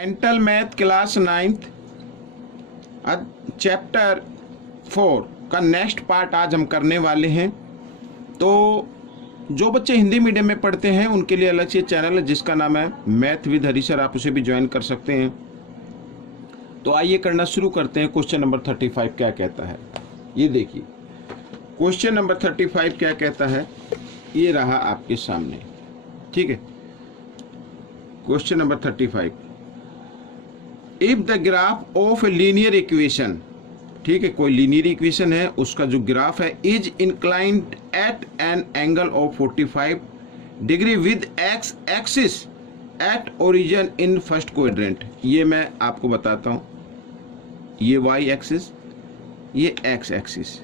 Mental math class 9th chapter 4 का next part आज हम करने वाले हैं। तो जो बच्चे हिंदी मीडियम में पढ़ते हैं उनके लिए अलग से चैनल है जिसका नाम है मैथ विद हरी सर, आप उसे भी ज्वाइन कर सकते हैं। तो आइए करना शुरू करते हैं। क्वेश्चन नंबर 35 क्या कहता है, ये देखिए। क्वेश्चन नंबर 35 क्या कहता है, ये रहा आपके सामने, ठीक है। Question number 35, if the graph of A linear equation, ठीक है, कोई लीनियर इक्वेशन है, उसका जो ग्राफ है is inclined at an angle of 45 degree with x axis at origin in first quadrant. ये मैं आपको बताता हूं, ये वाई एक्सिस, ये एक्स एक्सिस,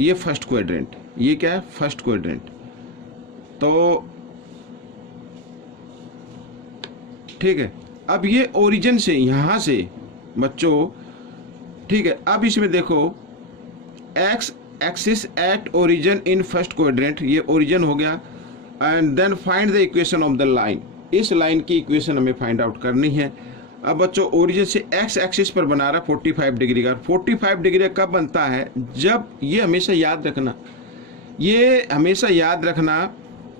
ये फर्स्ट क्वाड्रेंट, ये क्या है, फर्स्ट क्वाड्रेंट। तो ठीक है, अब ये ओरिजिन से, यहां से बच्चों, ठीक है। अब इसमें देखो X axis at origin in first quadrant, ये ओरिजिन हो गया। And then find the equation of the line, इस लाइन की इक्वेशन हमें फाइंड आउट करनी है। अब बच्चों ओरिजिन से एक्स एक्सिस पर बना रहा 45 डिग्री का। 45 डिग्री कब बनता है, जब, ये हमेशा याद रखना, ये हमेशा याद रखना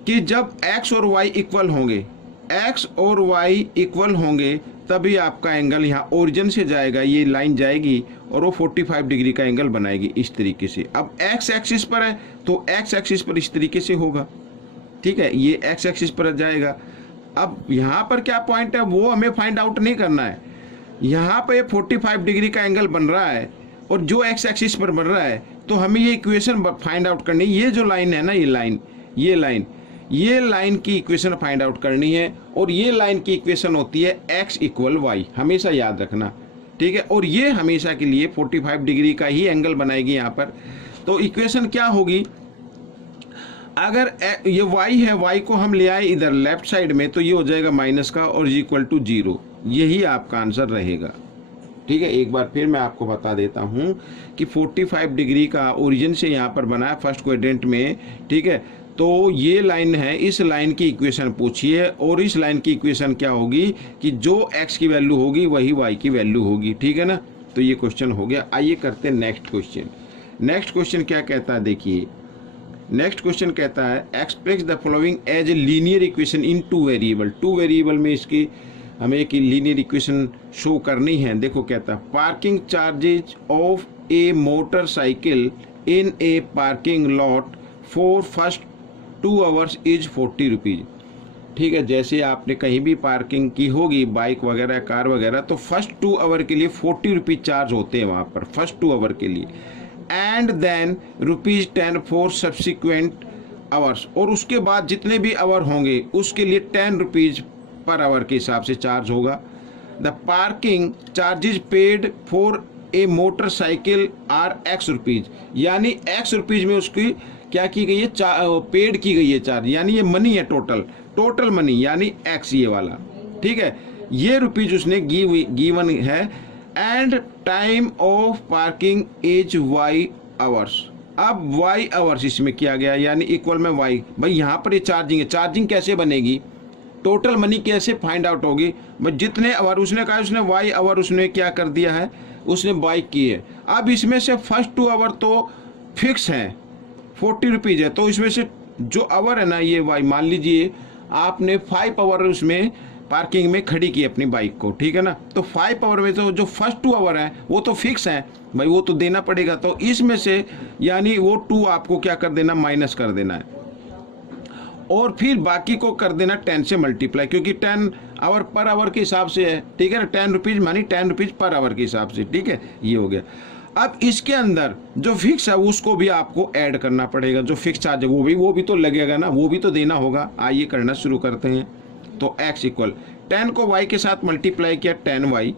कि जब एक्स और वाई इक्वल होंगे, एक्स और वाई इक्वल होंगे तभी आपका एंगल यहाँ ओरिजिन से जाएगा, ये लाइन जाएगी और वो 45 डिग्री का एंगल बनाएगी इस तरीके से। अब एक्स एक्सिस पर है तो एक्स एक्सिस पर इस तरीके से होगा, ठीक है, ये एक्स एक्सिस पर जाएगा। अब यहाँ पर क्या पॉइंट है वो हमें फाइंड आउट नहीं करना है। यहाँ पर 45 डिग्री का एंगल बन रहा है और जो एक्स एक्सिस पर बन रहा है, तो हमें ये इक्वेशन फाइंड आउट करनी है। ये जो लाइन है ना, ये लाइन की इक्वेशन फाइंड आउट करनी है। और ये लाइन की इक्वेशन होती है x इक्वल वाई, हमेशा याद रखना, ठीक है। और ये हमेशा के लिए 45 डिग्री का ही एंगल बनाएगी यहाँ पर। तो इक्वेशन क्या होगी, अगर ये y है, y को हम ले आए इधर लेफ्ट साइड में, तो ये हो जाएगा माइनस का और इक्वल टू 0, यही आपका आंसर रहेगा, ठीक है। एक बार फिर मैं आपको बता देता हूँ कि 45 डिग्री का ओरिजिन से यहाँ पर बना है फर्स्ट क्वाड्रेंट में, ठीक है। तो ये लाइन है, इस लाइन की इक्वेशन पूछिए और इस लाइन की इक्वेशन क्या होगी कि जो x की वैल्यू होगी वही y की वैल्यू होगी, ठीक है ना। तो ये क्वेश्चन हो गया। आइए करते हैं नेक्स्ट क्वेश्चन। नेक्स्ट क्वेश्चन क्या कहता है, देखिए। नेक्स्ट क्वेश्चन कहता है express the following as a linear equation in two variable. Two variable में इसकी हमें एक लीनियर इक्वेशन शो करनी है। देखो कहता है parking charges of A motorcycle in A parking lot for first 2 hours is 40 rupees, ठीक है। जैसे आपने कहीं भी पार्किंग की होगी, बाइक वगैरह, कार वगैरह, तो फर्स्ट 2 आवर के लिए 40 रुपीज चार्ज होते हैं वहाँ पर, फर्स्ट 2 आवर के लिए। And then ₹10 for subsequent hours, और उसके बाद जितने भी आवर होंगे उसके लिए 10 रुपीज पर आवर के हिसाब से चार्ज होगा। The parking charges paid for a motorcycle are X rupees, यानी X रुपीज में उसकी क्या की गई है, पेड की गई है चार्ज, यानी ये मनी है, टोटल मनी यानी X ये वाला, ठीक है। ये रुपीज उसने गिवन है। And time of parking is Y hours. अब Y आवर्स इसमें किया गया, यानी इक्वल में Y। भाई यहाँ पर ये चार्जिंग है, चार्जिंग कैसे बनेगी, टोटल मनी कैसे फाइंड आउट होगी, भाई जितने आवर उसने कहा, उसने Y आवर उसने क्या कर दिया है, उसने बाइक की है। अब इसमें से फर्स्ट 2 आवर तो फिक्स हैं, 40 रुपीज है, तो इसमें से जो आवर है ना, ये वाई, मान लीजिए आपने 5 आवर उसमें पार्किंग में खड़ी की अपनी बाइक को, ठीक है ना। तो 5 आवर में तो जो फर्स्ट 2 आवर है वो तो फिक्स है भाई, वो तो देना पड़ेगा। तो इसमें से यानी वो 2 आपको क्या कर देना, माइनस कर देना है, और फिर बाकी को कर देना 10 से मल्टीप्लाई, क्योंकि 10 आवर पर आवर के हिसाब से है, ठीक है ना। 10 रुपीज मानी 10 रुपीज पर आवर के हिसाब से, ठीक है, ये हो गया। अब इसके अंदर जो फिक्स है उसको भी आपको ऐड करना पड़ेगा, जो फिक्स चार्ज है वो भी तो लगेगा ना, वो भी तो देना होगा। आइए करना शुरू करते हैं। तो x इक्वल 10 को y के साथ मल्टीप्लाई किया 10y,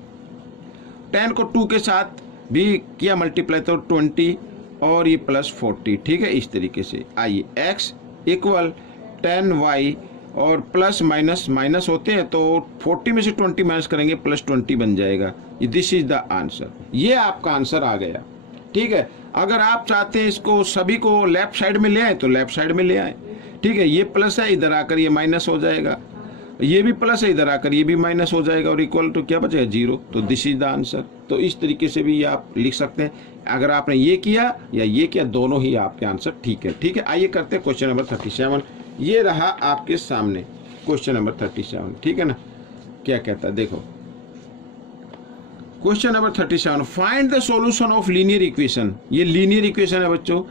10 को 2 के साथ भी किया मल्टीप्लाई तो 20, और ये प्लस 40, ठीक है, इस तरीके से। आइए x इक्वल 10y और प्लस माइनस माइनस होते हैं, तो 40 में से 20 माइनस करेंगे प्लस 20 बन जाएगा। दिस इज द आंसर, ये आपका आंसर आ गया, ठीक है। अगर आप चाहते हैं इसको सभी को लेफ्ट साइड में ले आए तो लेफ्ट साइड में ले आए, ठीक है। ये प्लस है, इधर आकर ये माइनस हो जाएगा, ये भी प्लस है, इधर आकर ये भी माइनस हो जाएगा और इक्वल टू क्या बचेगा 0। तो दिस इज द आंसर। तो इस तरीके से भी ये आप लिख सकते हैं। अगर आपने ये किया या ये किया, दोनों ही आपके आंसर ठीक है। ठीक है, आइए करते हैं क्वेश्चन नंबर 37। ये रहा आपके सामने क्वेश्चन नंबर 37। ठीक है ना, क्या कहता है देखो। Question number 37, find the solution of linear equation. ये लीनियर इक्वेशन है बच्चों,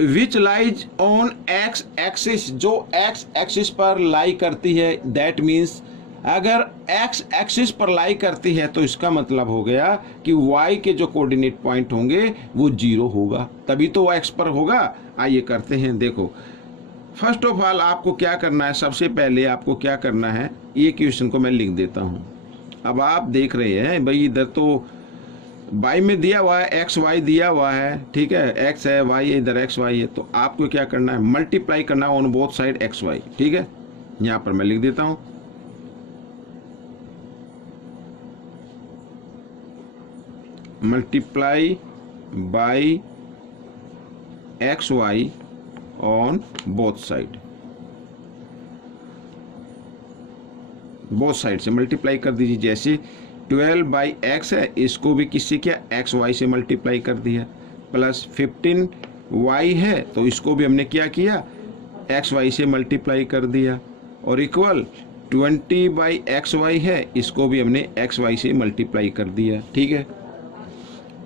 which lies on x axis, जो एक्स एक्सिस पर लाई करती है। दैट मीन्स अगर एक्स एक्सिस पर लाई करती है तो इसका मतलब हो गया कि वाई के जो कोऑर्डिनेट पॉइंट होंगे वो 0 होगा, तभी तो वो एक्स पर होगा। आइए करते हैं, देखो फर्स्ट ऑफ ऑल आपको क्या करना है, सबसे पहले आपको क्या करना है, ये इक्वेशन को मैं लिख देता हूँ। अब आप देख रहे हैं भाई, इधर तो वाई में दिया हुआ है, एक्स वाई दिया हुआ है, ठीक है, एक्स है वाई है, इधर एक्स वाई है। तो आपको क्या करना है, मल्टीप्लाई करना है on both side X Y. ठीक है, यहां पर मैं लिख देता हूं, multiply by X Y on both side. Both side से मल्टीप्लाई कर दीजिए। जैसे 12 बाई एक्स है, इसको भी किससे किया, एक्स वाई से मल्टीप्लाई कर दिया। प्लस 15 वाई है तो इसको भी हमने क्या किया, एक्स वाई से मल्टीप्लाई कर दिया। और इक्वल 20 बाई एक्स वाई है, इसको भी हमने एक्स वाई से मल्टीप्लाई कर दिया। ठीक है,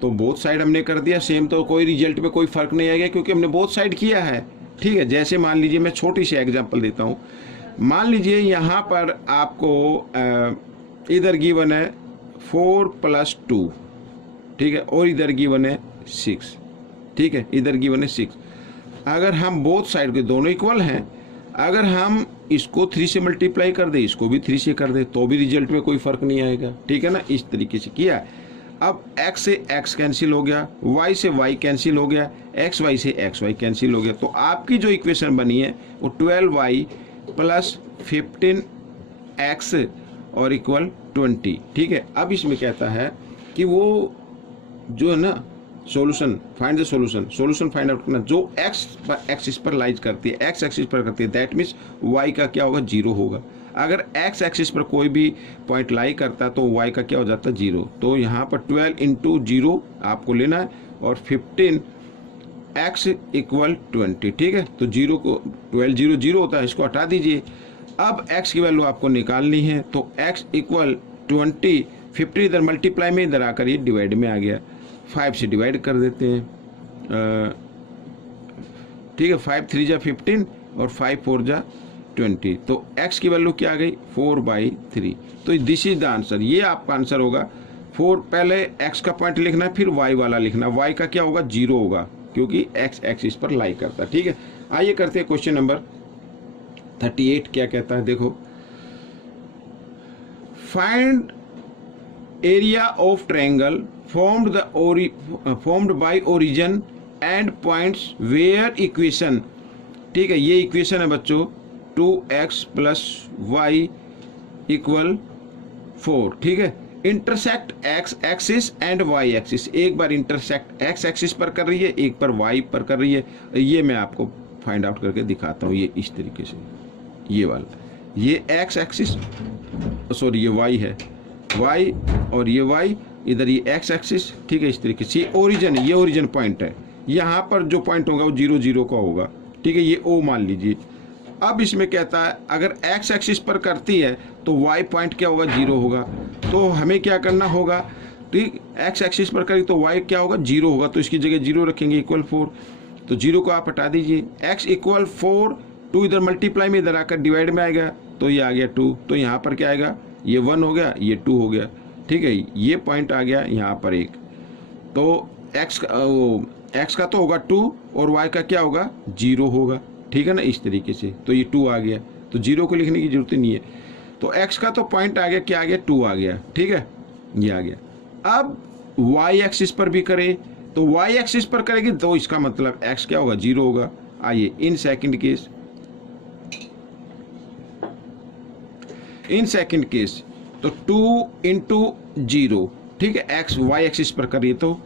तो बोथ साइड हमने कर दिया सेम, तो कोई रिजल्ट में कोई फर्क नहीं आएगा क्योंकि हमने बोथ साइड किया है। ठीक है, जैसे मान लीजिए मैं छोटी सी एग्जांपल देता हूँ। मान लीजिए यहाँ पर आपको इधर गिवन है 4 + 2, ठीक है, और इधर गिवन है 6। ठीक है, इधर गिवन है 6। अगर हम बोथ साइड के दोनों इक्वल हैं, अगर हम इसको 3 से मल्टीप्लाई कर दे, इसको भी 3 से कर दे, तो भी रिजल्ट में कोई फर्क नहीं आएगा। ठीक है ना, इस तरीके से किया। अब x से x कैंसिल हो गया, y से y कैंसिल हो गया, एक्स वाई से एक्स वाई कैंसिल हो गया। तो आपकी जो इक्वेशन बनी है वो 12y + 15x और इक्वल 20। ठीक है, अब इसमें कहता है कि वो जो है ना solution, find the solution find out करना, जो x एक्सिस पर लाइज करती है, x एक्सिस पर करती है। दैट मीन्स y का क्या होगा, 0 होगा। अगर x एक्सिस पर कोई भी पॉइंट लाई करता है तो y का क्या हो जाता है, 0। तो यहाँ पर 12 × 0 आपको लेना है और 15x = 20। ठीक है, तो 0 को 12 0 0 होता है, इसको हटा दीजिए। अब x की वैल्यू आपको निकालनी है, तो x = 20, 15 इधर मल्टीप्लाई में, इधर आकर ये डिवाइड में आ गया। 5 से डिवाइड कर देते हैं। ठीक है, 5 3 × 15 और 5 4 × 20। तो x की वैल्यू क्या आ गई, 4/3। तो दिस इज द आंसर, ये आपका आंसर होगा। 4 पहले x का पॉइंट लिखना है, फिर y वाला लिखना। y का क्या होगा, 0 होगा क्योंकि x एक्सिस पर लाई करता है। ठीक है, आइए करते हैं क्वेश्चन नंबर 38। क्या कहता है देखो, find area of triangle formed by origin and points where equation, ठीक है, ये इक्वेशन है बच्चों, 2x + y = 4। ठीक है, intersect x axis and y axis. एक बार इंटरसेक्ट x एक्सिस पर कर रही है, एक पर y पर कर रही है। ये मैं आपको फाइंड आउट करके दिखाता हूँ। ये इस तरीके से, ये वाला, ये x एक्सिस, सॉरी ये y है, y और ये y, इधर ये x एक्सिस। ठीक है, इस तरीके से ये ओरिजिन है, ये ओरिजिन पॉइंट है। यहाँ पर जो पॉइंट होगा वो 0 0 का होगा। ठीक है, ये O मान लीजिए। अब इसमें कहता है अगर x एक्सिस पर करती है तो y पॉइंट क्या होगा, 0 होगा। तो हमें क्या करना होगा, ठीक, x एक्सिस पर करें तो y क्या होगा, 0 होगा। तो इसकी जगह 0 रखेंगे, = 4। तो 0 को आप हटा दीजिए, x = 4, 2 इधर मल्टीप्लाई में, इधर आकर डिवाइड में आएगा, तो ये आ गया 2। तो यहाँ पर क्या आएगा, ये 1 हो गया, ये 2 हो गया। ठीक है, ये पॉइंट आ गया यहाँ पर 1। तो x का तो होगा 2 और y का क्या होगा, 0 होगा। ठीक है ना, इस तरीके से। तो ये 2 आ गया, तो 0 को लिखने की जरूरत नहीं है। तो x का तो पॉइंट आ गया, क्या आ गया, 2 आ गया। ठीक है, ये आ गया। अब y एक्सिस पर भी करें, तो y एक्सिस पर करेगी तो इसका मतलब x क्या होगा, 0 होगा। आइए इन सेकंड केस, तो 2 × 0, ठीक है, x y एक्सिस पर करिए तो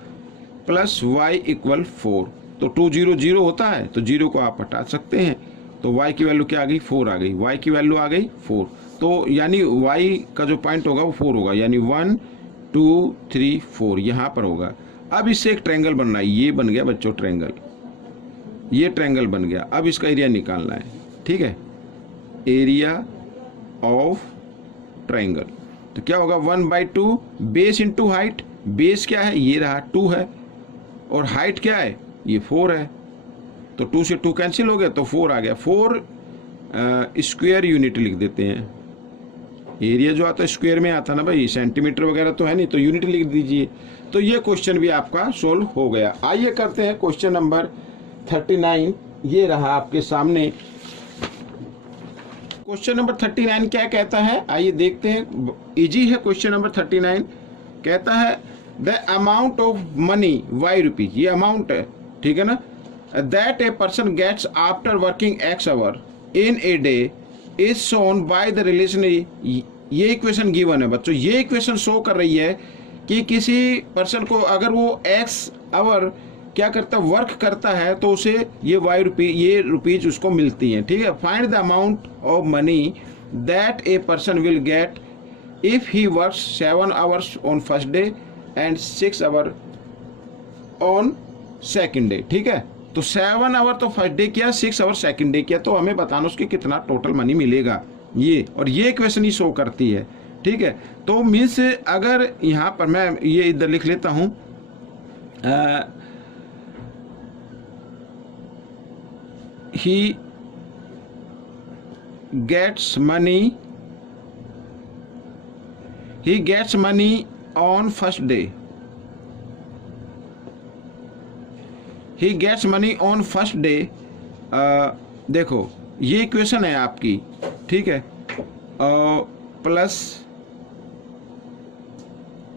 +y = 4। तो 2 0 0 होता है, तो 0 को आप हटा सकते हैं। तो y की वैल्यू क्या आ गई, 4 आ गई। y की वैल्यू आ गई 4। तो यानी y का जो पॉइंट होगा वो 4 होगा, यानी 1 2 3 4 यहाँ पर होगा। अब इससे एक ट्रायंगल बनना है, ये बन गया बच्चों ट्रायंगल, ये ट्रायंगल बन गया। अब इसका एरिया निकालना है, ठीक है, एरिया ऑफ ट्रायंगल। तो क्या होगा 1/2 बेस इंटू हाइट, बेस क्या है ये रहा 2 है, और हाइट क्या है ये 4 है, तो 2 से 2 कैंसिल हो गया तो 4 आ गया। 4 स्क्वायर यूनिट लिख देते हैं, एरिया जो आता है स्क्वायर में आता ना भाई, सेंटीमीटर वगैरह तो है नहीं, तो यूनिट लिख दीजिए। तो ये क्वेश्चन भी आपका सोल्व हो गया। आइए करते हैं क्वेश्चन नंबर 39, ये रहा आपके सामने। क्वेश्चन नंबर 39 क्या कहता है, आइए देखते हैं, इजी है क्वेश्चन नंबर 39। कहता है the amount of money ₹y, ये अमाउंट है, ठीक है ना, that a person gets after working x hour in a day is shown by the relation. ये इक्वेशन गिवन है बच्चों, ये इक्वेशन शो कर रही है कि किसी पर्सन को अगर वो x आवर क्या करता है वर्क करता है तो उसे ये ये रुपीज उसको मिलती हैं, ठीक है। Find the amount of money that a person will get if he works 7 hours on first day and 6 hour on second day, ठीक है। तो 7 आवर तो फर्स्ट डे किया, 6 आवर सेकंड डे किया, तो हमें बताना उसकी कितना टोटल मनी मिलेगा ये, और ये इक्वेशन ही शो करती है, ठीक है। तो मीन्स अगर यहाँ पर मैं ये इधर लिख लेता हूँ, he gets money on first day, he gets money on first day। देखो ये इक्वेशन है आपकी, ठीक है, प्लस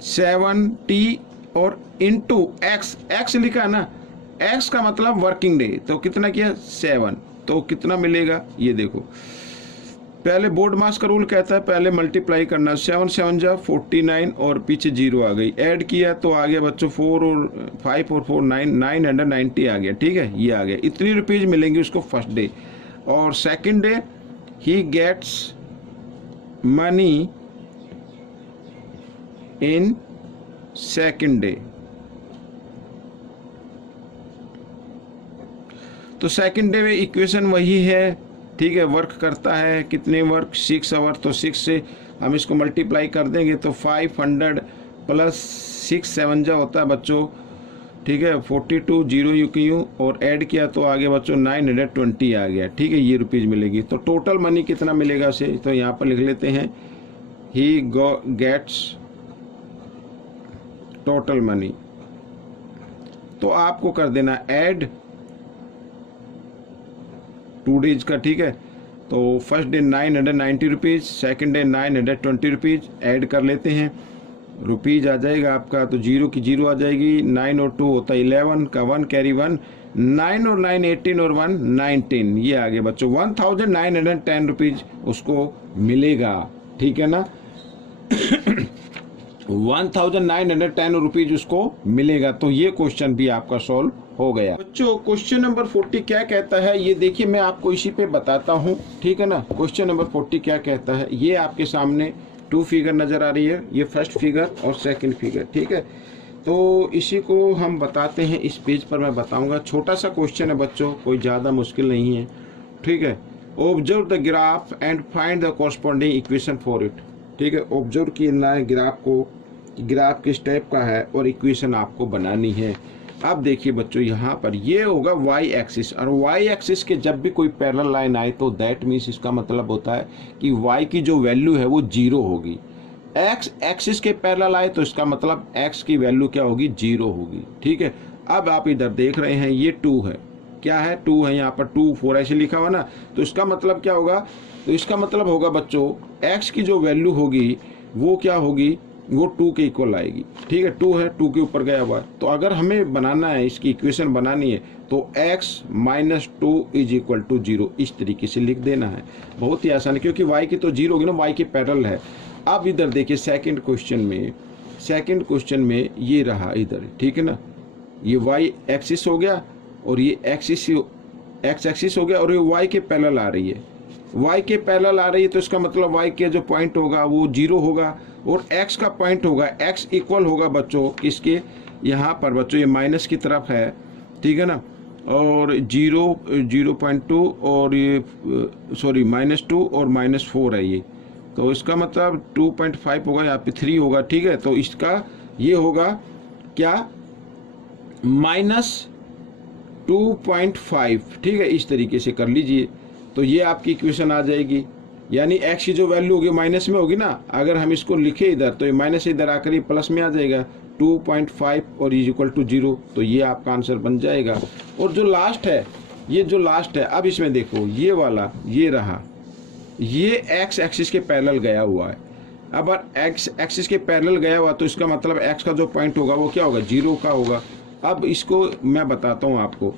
7t और इंटू x लिखा है ना, x का मतलब वर्किंग डे, तो कितना किया 7, तो कितना मिलेगा ये देखो। पहले बोर्ड मास का रूल कहता है पहले मल्टीप्लाई करना, 7 7 जा 49 और पीछे 0 आ गई, ऐड किया तो आ गया बच्चों 4 और 5 और 4 990 आ गया, ठीक है, ये आ गया। इतनी रुपीज मिलेंगी उसको फर्स्ट डे, और second day he gets money in second day, तो सेकंड डे में इक्वेशन वही है, ठीक है। वर्क करता है कितने वर्क 6 आवर, तो 6 से हम इसको मल्टीप्लाई कर देंगे तो 500 प्लस 6 7 जा होता है बच्चों, ठीक है, 42 0 यू की यूँ, और ऐड किया तो आगे बच्चों 920 आ गया, ठीक है, ये रुपीज़ मिलेगी। तो टोटल मनी कितना मिलेगा उसे, तो यहाँ पर लिख लेते हैं ही गेट्स टोटल मनी, तो आपको कर देना ऐड 2 डेज का, ठीक है। तो first day 990 rupees, second day 920 rupees, add कर लेते हैं, रुपीज़ आ जाएगा आपका, तो 0 की 0 आ जाएगी, 9 और 2 होता है 11 का 1 कैरी 1, 9 और 9 18 और 1 19, ये आ गया बच्चों 1910 रुपीज़ उसको मिलेगा, ठीक है ना 1910 रुपीज़ उसको मिलेगा। तो ये क्वेश्चन भी आपका सॉल्व हो गया बच्चों। क्वेश्चन नंबर 40 क्या कहता है ये देखिए, मैं आपको इसी पे बताता हूँ, ठीक है ना। क्वेश्चन नंबर 40 क्या कहता है, ये आपके सामने 2 फिगर नजर आ रही है, ये फर्स्ट फिगर और सेकंड फिगर, ठीक है। तो इसी को हम बताते हैं, इस पेज पर मैं बताऊंगा, छोटा सा क्वेश्चन है बच्चों, कोई ज़्यादा मुश्किल नहीं है, ठीक है। Observe the graph and find the corresponding equation for it, ठीक है। ऑब्जर्व करना है ग्राफ को, ग्राफ किस टाइप का है और इक्वेशन आपको बनानी है। अब देखिए बच्चों यहाँ पर ये होगा y एक्सिस, और y एक्सिस के जब भी कोई पैरेलल लाइन आए तो दैट मीन्स इसका मतलब होता है कि y की जो वैल्यू है वो 0 होगी। x एक्सिस के पैरेलल आए तो इसका मतलब x की वैल्यू क्या होगी 0 होगी, ठीक है। अब आप इधर देख रहे हैं ये 2 है, क्या है 2 है, यहाँ पर 2 4 ऐसे लिखा हुआ ना, तो इसका मतलब क्या होगा, तो इसका मतलब होगा बच्चों x की जो वैल्यू होगी वो क्या होगी, वो 2 के इक्वल आएगी, ठीक है। 2 है, 2 के ऊपर गया हुआ है, तो अगर हमें बनाना है, इसकी इक्वेशन बनानी है तो x - 2 = 0 इस तरीके से लिख देना है, बहुत ही आसान है, क्योंकि y की तो 0 होगी ना, y के पैरेलल है। अब इधर देखिए सेकंड क्वेश्चन में ये रहा इधर, ठीक है ना, ये y एक्सिस हो गया और ये x एक्सिस हो गया और ये y के पैरेलल आ रही है, y के पैरेलल आ रही है तो इसका मतलब y के जो पॉइंट होगा वो 0 होगा, और x का पॉइंट होगा, x इक्वल होगा बच्चों किसके, यहाँ पर बच्चों ये माइनस की तरफ है, ठीक है ना, और 0.2 और ये सॉरी -2 और -4 है ये, तो इसका मतलब 2.5 होगा, यहाँ पे 3 होगा, ठीक है। तो इसका ये होगा क्या, -2.5, ठीक है, इस तरीके से कर लीजिए। तो ये आपकी इक्वेशन आ जाएगी, यानी x की जो वैल्यू होगी माइनस में होगी ना, अगर हम इसको लिखे इधर तो ये माइनस इधर आकर ये प्लस में आ जाएगा 2.5 और इज इक्वल टू 0, तो ये आपका आंसर बन जाएगा। और जो लास्ट है, ये जो लास्ट है, अब इसमें देखो ये वाला ये रहा, ये x एक्सिस के पैरेलल गया हुआ है। अब x एक्सिस के पैरेलल गया हुआ तो इसका मतलब x का जो पॉइंट होगा वो क्या होगा, 0 का होगा। अब इसको मैं बताता हूँ आपको,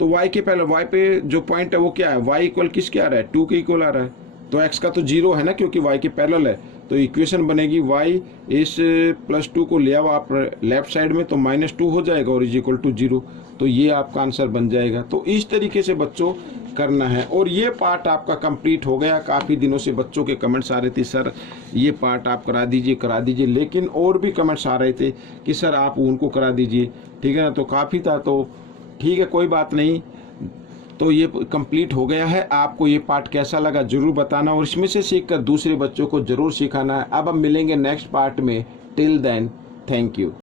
तो y के पैरेलल, y पे जो पॉइंट है वो क्या है, y इक्वल किसके आ रहा है, 2 के इक्वल आ रहा है, तो x का तो 0 है ना क्योंकि y के पैरेलल है, तो इक्वेशन बनेगी y इस +2 को ले आओ आप लेफ्ट साइड में तो -2 हो जाएगा और इज इक्वल टू 0, तो ये आपका आंसर बन जाएगा। तो इस तरीके से बच्चों करना है, और ये पार्ट आपका कंप्लीट हो गया। काफ़ी दिनों से बच्चों के कमेंट्स आ रहे थे सर ये पार्ट आप करा दीजिए, लेकिन और भी कमेंट्स आ रहे थे कि सर आप उनको करा दीजिए, ठीक है ना, तो काफ़ी था, तो ठीक है कोई बात नहीं। तो ये कंप्लीट हो गया है। आपको ये पार्ट कैसा लगा ज़रूर बताना, और इसमें से सीखकर दूसरे बच्चों को ज़रूर सिखाना है। अब हम मिलेंगे नेक्स्ट पार्ट में, टिल देन थैंक यू।